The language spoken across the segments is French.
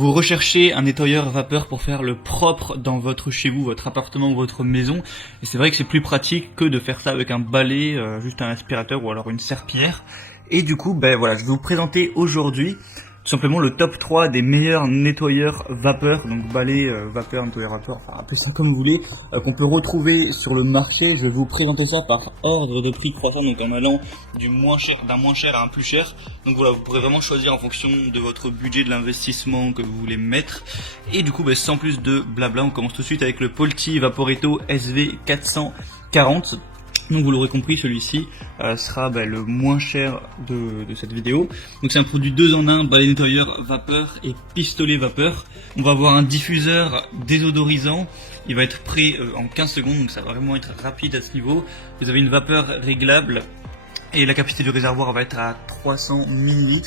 Vous recherchez un nettoyeur vapeur pour faire le propre dans votre chez vous, votre appartement ou votre maison. Et c'est vrai que c'est plus pratique que de faire ça avec un balai, juste un aspirateur ou alors une serpillière. Et du coup, voilà, je vais vous présenter aujourd'hui tout simplement le top 3 des meilleurs nettoyeurs vapeur, donc balai, vapeur, nettoyeur vapeur, enfin appelez ça comme vous voulez, qu'on peut retrouver sur le marché. Je vais vous présenter ça par ordre de prix croissant, donc en allant d'un moins cher à un plus cher. Donc voilà, vous pourrez vraiment choisir en fonction de votre budget, de l'investissement que vous voulez mettre. Et du coup, sans plus de blabla, on commence tout de suite avec le Polti Vaporetto SV440. Donc vous l'aurez compris, celui-ci sera le moins cher de cette vidéo. Donc c'est un produit 2 en 1, balai nettoyeur vapeur et pistolet vapeur. On va avoir un diffuseur désodorisant, il va être prêt en 15 secondes, donc ça va vraiment être rapide à ce niveau. Vous avez une vapeur réglable et la capacité du réservoir va être à 300 ml.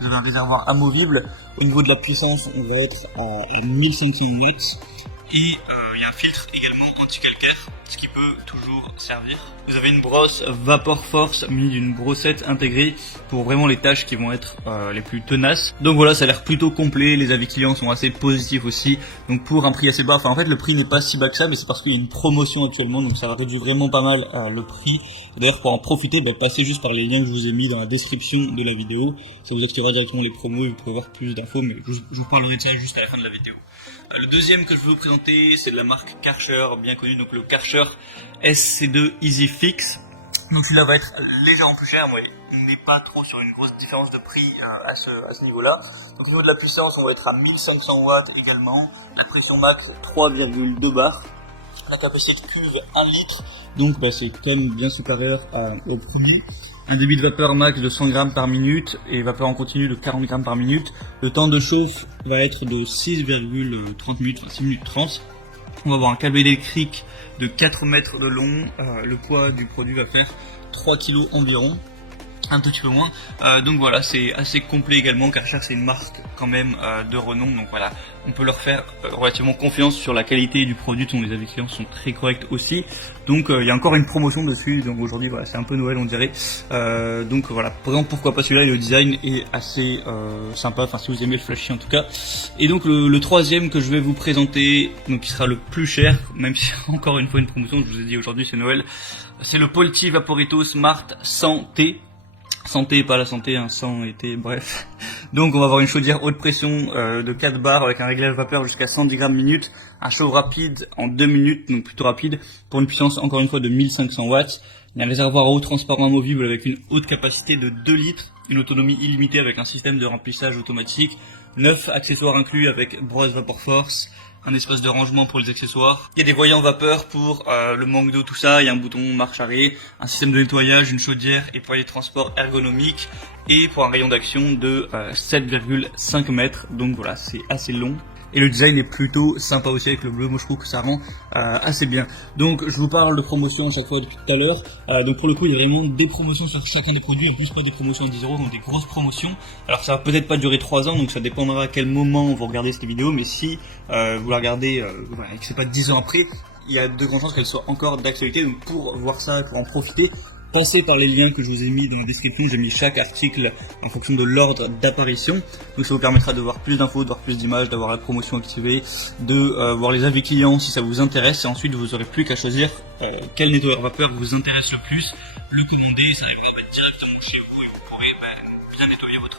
Vous avez un réservoir amovible. Au niveau de la puissance, on va être à 1500 watts. Et il y a un filtre également anti-calcaire, ce qui peut toujours servir. Vous avez une brosse Vapor Force munie d'une brossette intégrée pour vraiment les tâches qui vont être les plus tenaces. Donc voilà, ça a l'air plutôt complet, les avis clients sont assez positifs aussi. Donc pour un prix assez bas, en fait le prix n'est pas si bas que ça, mais c'est parce qu'il y a une promotion actuellement, donc ça réduit vraiment pas mal le prix. D'ailleurs pour en profiter, passez juste par les liens que je vous ai mis dans la description de la vidéo. Ça vous activera directement les promos et vous pourrez voir plus d'infos, mais je vous parlerai de ça juste à la fin de la vidéo. Le deuxième que je veux vous présenter, c'est de la marque Karcher, bien connu, donc le Karcher SC2 Easy Fix. Donc celui-là va être légèrement plus cher, mais il n'est pas trop sur une grosse différence de prix à ce niveau-là. Donc au niveau de la puissance, on va être à 1500 watts également. La pression max 3,2 bars. La capacité de cuve 1 litre, donc c'est quand même bien supérieur au premier. Un débit de vapeur max de 100 grammes par minute et vapeur en continu de 40 grammes par minute. Le temps de chauffe va être de 6,30 minutes, 6 minutes 30. On va avoir un câble électrique de 4 mètres de long. Le poids du produit va faire 3 kg environ. Un petit peu moins, donc voilà, c'est assez complet également. Karcher c'est une marque quand même de renom, donc voilà, on peut leur faire relativement confiance sur la qualité du produit, dont les avis clients sont très corrects aussi. Donc il y a encore une promotion dessus, donc aujourd'hui voilà, c'est un peu Noël on dirait, donc voilà, par exemple pourquoi pas celui-là, et le design est assez sympa, enfin si vous aimez le flashy en tout cas. Et donc le troisième que je vais vous présenter, donc qui sera le plus cher, même si encore une fois une promotion, je vous ai dit aujourd'hui c'est Noël, c'est le Polti Vaporetto Smart Santé. Santé, pas la santé, sang été, bref. Donc on va avoir une chaudière haute pression de 4 bars avec un réglage vapeur jusqu'à 110 grammes minute, un chauffe rapide en 2 minutes, donc plutôt rapide, pour une puissance encore une fois de 1500 watts. Il y a un réservoir à eau transparent amovible avec une haute capacité de 2 litres, une autonomie illimitée avec un système de remplissage automatique, 9 accessoires inclus avec brosse Vapor Force, un espace de rangement pour les accessoires. Il y a des voyants vapeur pour le manque d'eau, tout ça. Il y a un bouton marche arrêt, un système de nettoyage, une chaudière et poignée de transport ergonomique. Et pour un rayon d'action de 7,5 mètres. Donc voilà, c'est assez long. Et le design est plutôt sympa aussi avec le bleu, moi je trouve que ça rend assez bien. Donc je vous parle de promotion à chaque fois depuis tout à l'heure. Donc pour le coup il y a vraiment des promotions sur chacun des produits, et plus pas des promotions à 10 €, donc des grosses promotions. Alors ça va peut-être pas durer 3 ans, donc ça dépendra à quel moment vous regardez cette vidéo, mais si vous la regardez voilà, et que c'est pas 10 ans après, il y a de grandes chances qu'elle soit encore d'actualité. Donc pour voir ça, pour en profiter, passez par les liens que je vous ai mis dans la description. J'ai mis chaque article en fonction de l'ordre d'apparition. Donc ça vous permettra de voir plus d'infos, de voir plus d'images, d'avoir la promotion activée, de voir les avis clients si ça vous intéresse. Et ensuite vous aurez plus qu'à choisir quel nettoyeur vapeur vous intéresse le plus, le commander, ça arrivera directement chez vous et vous pourrez bien nettoyer votre